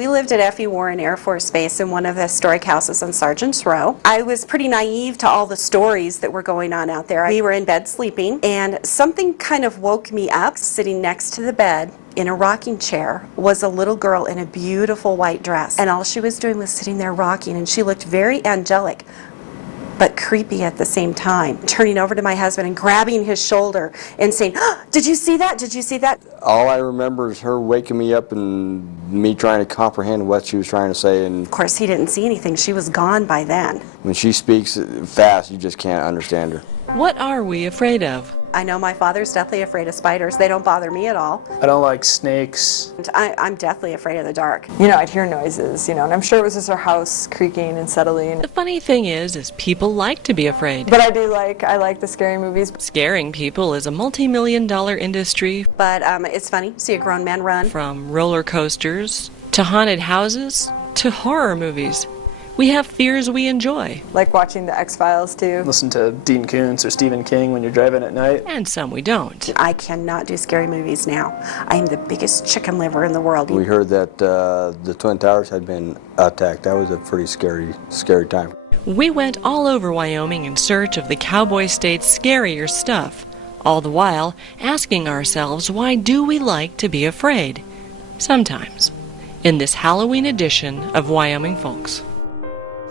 We lived at F.E. Warren Air Force Base in one of the historic houses on Sergeant's Row. I was pretty naive to all the stories that were going on out there. We were in bed sleeping, and something kind of woke me up. Sitting next to the bed in a rocking chair was a little girl in a beautiful white dress, and all she was doing was sitting there rocking, and she looked very angelic but creepy at the same time, turning over to my husband and grabbing his shoulder and saying, "Oh, did you see that? Did you see that?" All I remember is her waking me up and me trying to comprehend what she was trying to say. And of course, he didn't see anything. She was gone by then. when she speaks fast, you just can't understand her. What are we afraid of? I know my father's deathly afraid of spiders. They don't bother me at all. I don't like snakes. And I'm deathly afraid of the dark. You know, I'd hear noises, and I'm sure it was just our house creaking and settling. The funny thing is people like to be afraid. But I like the scary movies. Scaring people is a multi-million-dollar industry. But it's funny to see a grown man run. From roller coasters to haunted houses to horror movies. We have fears we enjoy. Like watching the X-Files too. Listen to Dean Koontz or Stephen King when you're driving at night. And some we don't. I cannot do scary movies now. I am the biggest chicken liver in the world. We heard that the Twin Towers had been attacked. That was a pretty scary time. We went all over Wyoming in search of the cowboy state's scarier stuff, all the while asking ourselves, why do we like to be afraid? Sometimes. In this Halloween edition of Wyoming Folks.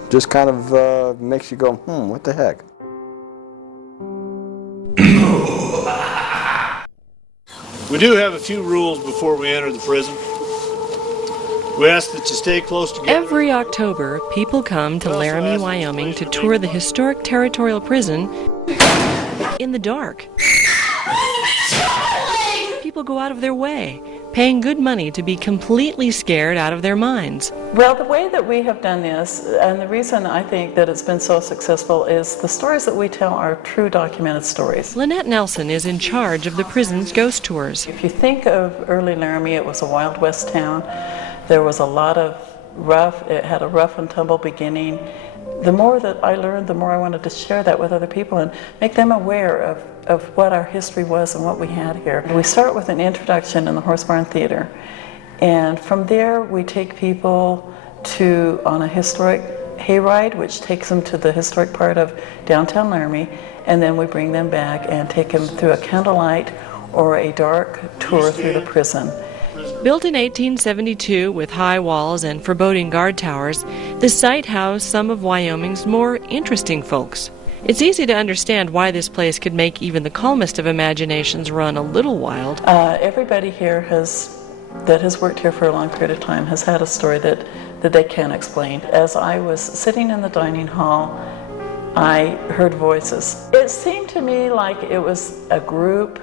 Just kind of makes you go, what the heck? We do have a few rules before we enter the prison. We ask that you stay close together. Every October, people come to Laramie, Wyoming to tour the historic territorial prison in the dark. People go out of their way, paying good money to be completely scared out of their minds. Well, the way that we have done this, and the reason I think that it's been so successful, is the stories that we tell are true documented stories. Lynette Nelson is in charge of the prison's ghost tours. If you think of early Laramie, it was a Wild West town. There was a lot of it had a rough and tumble beginning. The more that I learned, the more I wanted to share that with other people and make them aware of what our history was and what we had here. We start with an introduction in the Horse Barn Theater, and from there we take people on a historic hayride, which takes them to the historic part of downtown Laramie, and then we bring them back and take them through a candlelight or a dark tour through the prison. Built in 1872 with high walls and foreboding guard towers, the site housed some of Wyoming's more interesting folks. It's easy to understand why this place could make even the calmest of imaginations run a little wild. Everybody here that has worked here for a long period of time has had a story that they can't explain. As I was sitting in the dining hall, I heard voices. It seemed to me like it was a group.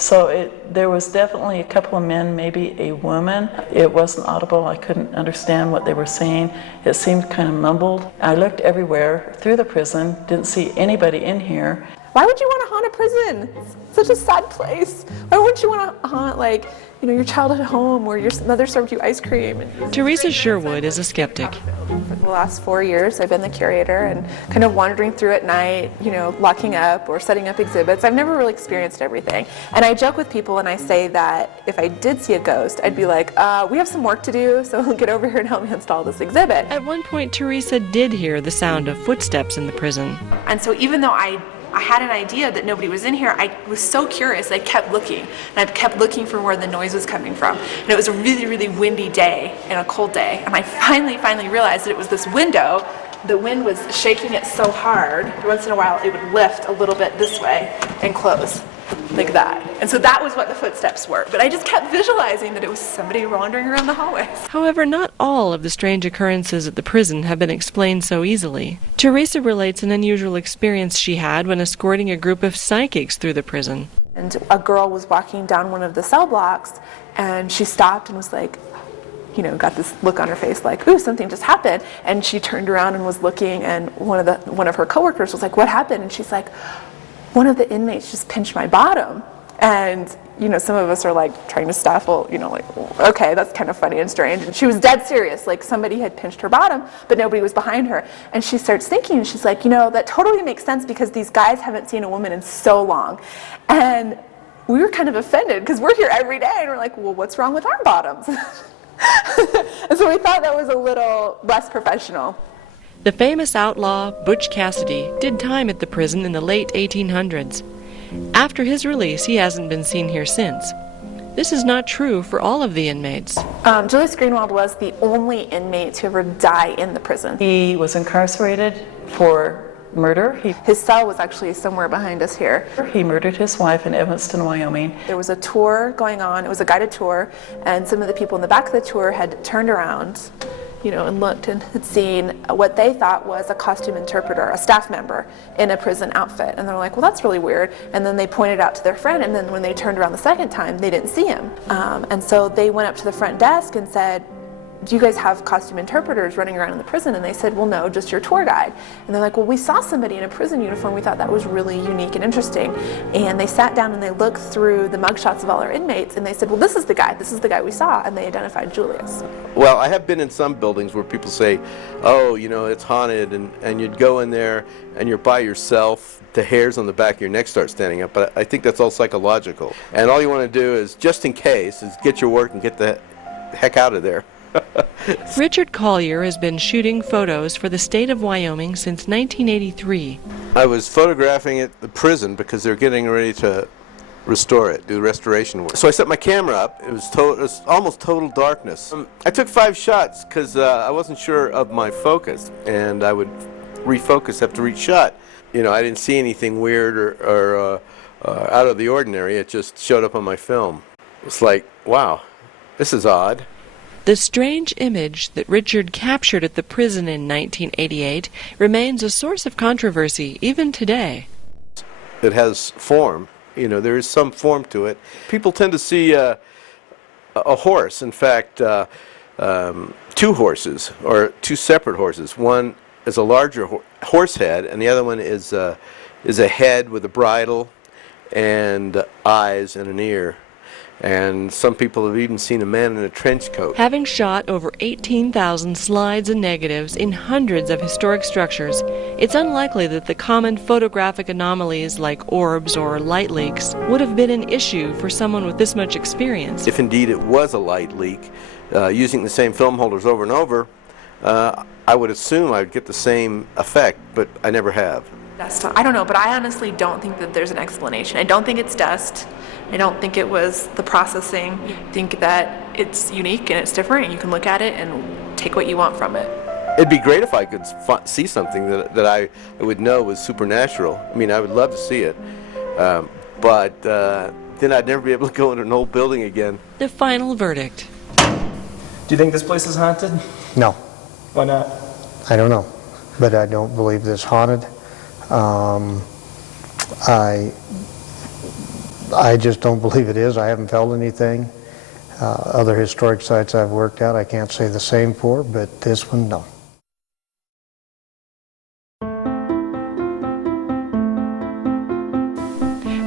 So there was definitely a couple of men, maybe a woman. It wasn't audible. I couldn't understand what they were saying. It seemed kind of mumbled. I looked everywhere through the prison, didn't see anybody in here. Why would you want to haunt a prison? It's such a sad place. Why wouldn't you want to haunt, your childhood home where your mother served you ice cream? Teresa Sherwood is a skeptic. For the last 4 years, I've been the curator and kind of wandering through at night, locking up or setting up exhibits. I've never really experienced everything. And I joke with people and I say that if I did see a ghost, I'd be like, we have some work to do, so get over here and help me install this exhibit. At one point, Teresa did hear the sound of footsteps in the prison. And so even though I had an idea that nobody was in here, I was so curious, I kept looking. And I kept looking for where the noise was coming from. And it was a really, really windy day and a cold day. And I finally realized that it was this window. The wind was shaking it so hard, once in a while it would lift a little bit this way and close, like that. And so that was what the footsteps were. But I just kept visualizing that it was somebody wandering around the hallways. However, not all of the strange occurrences at the prison have been explained so easily. Teresa relates an unusual experience she had when escorting a group of psychics through the prison. And a girl was walking down one of the cell blocks and she stopped and was like, got this look on her face like, ooh, something just happened. And she turned around and was looking, and one of her coworkers was like, what happened? And she's like, one of the inmates just pinched my bottom. And some of us are like trying to stifle, okay, that's kind of funny and strange. And she was dead serious, like somebody had pinched her bottom, but nobody was behind her. And she starts thinking, she's like, that totally makes sense because these guys haven't seen a woman in so long. And we were kind of offended because we're here every day and we're like, well, what's wrong with our bottoms? And so So we thought that was a little less professional. The famous outlaw Butch Cassidy did time at the prison in the late 1800s. After his release, he hasn't been seen here since. This is not true for all of the inmates. Julius Greenwald was the only inmate to ever die in the prison. He was incarcerated for murder. His cell was actually somewhere behind us here. He murdered his wife in Evanston, Wyoming. There was a tour going on. It was a guided tour, and some of the people in the back of the tour had turned around, and looked and had seen what they thought was a costume interpreter, a staff member in a prison outfit. And they're like, well, that's really weird. And then they pointed out to their friend, and then when they turned around the second time, they didn't see him. And so they went up to the front desk and said, do you guys have costume interpreters running around in the prison? And they said, well, no, just your tour guide. And they're like, well, we saw somebody in a prison uniform. We thought that was really unique and interesting. And they sat down and they looked through the mugshots of all our inmates, and they said, well, this is the guy we saw. And they identified Julius. Well, I have been in some buildings where people say, oh, it's haunted, and you'd go in there and you're by yourself, the hairs on the back of your neck start standing up. But I think that's all psychological. And all you want to do is, just in case, is get your work and get the heck out of there. Richard Collier has been shooting photos for the state of Wyoming since 1983. I was photographing at the prison because they're getting ready to restore it, do restoration work. So I set my camera up. It was almost total darkness. I took 5 shots because I wasn't sure of my focus, and I would refocus after each shot. I didn't see anything weird or out of the ordinary. It just showed up on my film. It's like, wow, this is odd. The strange image that Richard captured at the prison in 1988 remains a source of controversy even today. It has form. There is some form to it. People tend to see a horse. In fact, 2 horses, or 2 separate horses. One is a larger horse head, and the other one is a head with a bridle and eyes and an ear. And some people have even seen a man in a trench coat. Having shot over 18,000 slides and negatives in hundreds of historic structures, it's unlikely that the common photographic anomalies like orbs or light leaks would have been an issue for someone with this much experience. If indeed it was a light leak, using the same film holders over and over, I would assume I would get the same effect, but I never have. I don't know, but I honestly don't think that there's an explanation. I don't think it's dust. I don't think it was the processing. I think that it's unique and it's different, and you can look at it and take what you want from it. It'd be great if I could see something that I would know was supernatural. I mean, I would love to see it, but then I'd never be able to go into an old building again. The final verdict. Do you think this place is haunted? No. Why not? I don't know, but I don't believe that it's haunted. I just don't believe it is. I haven't felt anything. Other historic sites I've worked at, I can't say the same for, but this one, no.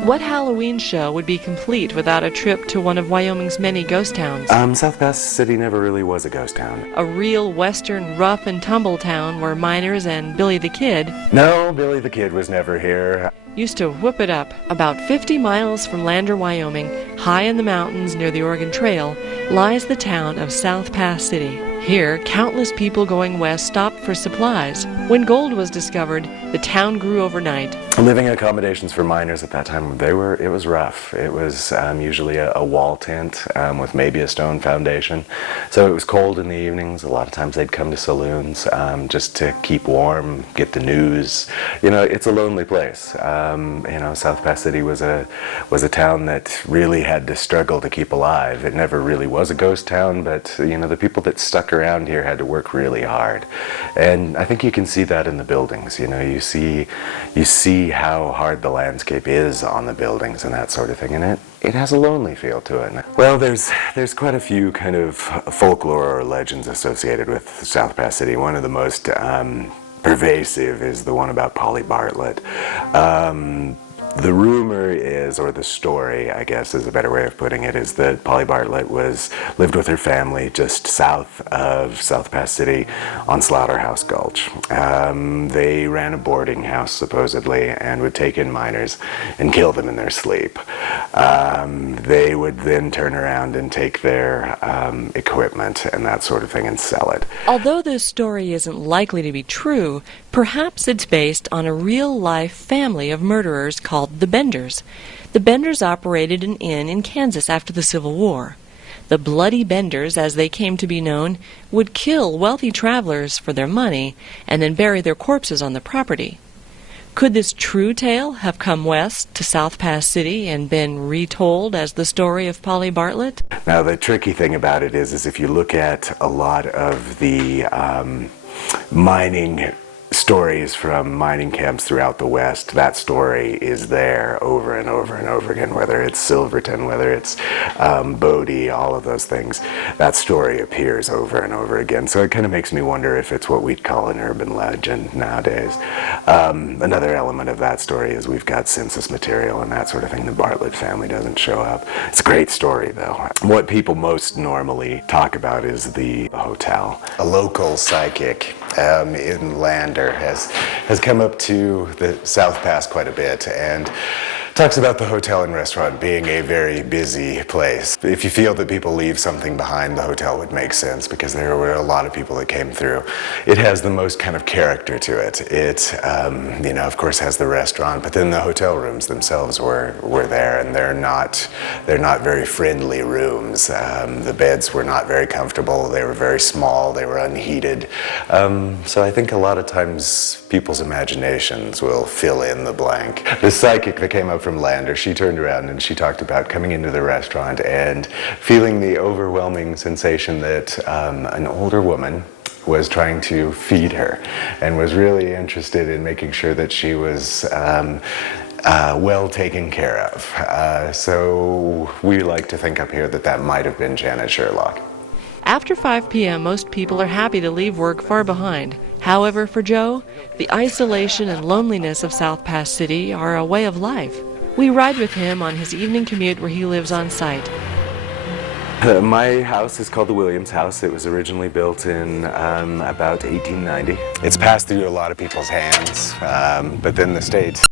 What Halloween show would be complete without a trip to one of Wyoming's many ghost towns? South Pass City never really was a ghost town. A real western rough and tumble town where miners and Billy the Kid No, Billy the Kid was never here. used to whoop it up. About 50 miles from Lander, Wyoming, high in the mountains near the Oregon Trail, lies the town of South Pass City. Here, countless people going west stopped for supplies. When gold was discovered, the town grew overnight. Living accommodations for miners at that time, it was rough. It was usually a wall tent with maybe a stone foundation. So it was cold in the evenings. A lot of times they'd come to saloons just to keep warm, get the news. It's a lonely place. South Pass City was a town that really had to struggle to keep alive. It never really was a ghost town, but the people that stuck around here had to work really hard. And I think you can see that in the buildings. You see how hard the landscape is on the buildings and that sort of thing, and it has a lonely feel to it. Well, there's quite a few kind of folklore or legends associated with South Pass City. One of the most pervasive is the one about Polly Bartlett. The rumor is, or the story, I guess is a better way of putting it, is that Polly Bartlett lived with her family just south of South Pass City on Slaughterhouse Gulch. They ran a boarding house, supposedly, and would take in miners and kill them in their sleep. They would then turn around and take their equipment and that sort of thing and sell it. Although this story isn't likely to be true, perhaps it's based on a real-life family of murderers called the Benders. The Benders operated an inn in Kansas after the Civil War. The Bloody Benders, as they came to be known, would kill wealthy travelers for their money and then bury their corpses on the property. Could this true tale have come west to South Pass City and been retold as the story of Polly Bartlett? Now, the tricky thing about it is if you look at a lot of the mining stories from mining camps throughout the West, that story is there over and over and over again, whether it's Silverton, whether it's Bodie, all of those things. That story appears over and over again. So it kind of makes me wonder if it's what we'd call an urban legend nowadays. Another element of that story is we've got census material and that sort of thing. The Bartlett family doesn't show up. It's a great story, though. What people most normally talk about is the hotel. A local psychic in Lander has come up to the South Pass quite a bit and talks about the hotel and restaurant being a very busy place. If you feel that people leave something behind, the hotel would make sense because there were a lot of people that came through. It has the most kind of character to it. It, of course, has the restaurant, but then the hotel rooms themselves were there, and they're not very friendly rooms. The beds were not very comfortable. They were very small. They were unheated. So I think a lot of times people's imaginations will fill in the blank. The psychic that came up from Lander, she turned around and she talked about coming into the restaurant and feeling the overwhelming sensation that an older woman was trying to feed her and was really interested in making sure that she was well taken care of. So we like to think up here that that might have been Janet Sherlock. After 5 p.m., most people are happy to leave work far behind. However, for Joe, the isolation and loneliness of South Pass City are a way of life. We ride with him on his evening commute where he lives on site. My house is called the Williams House. It was originally built in about 1890. It's passed through a lot of people's hands, but then the state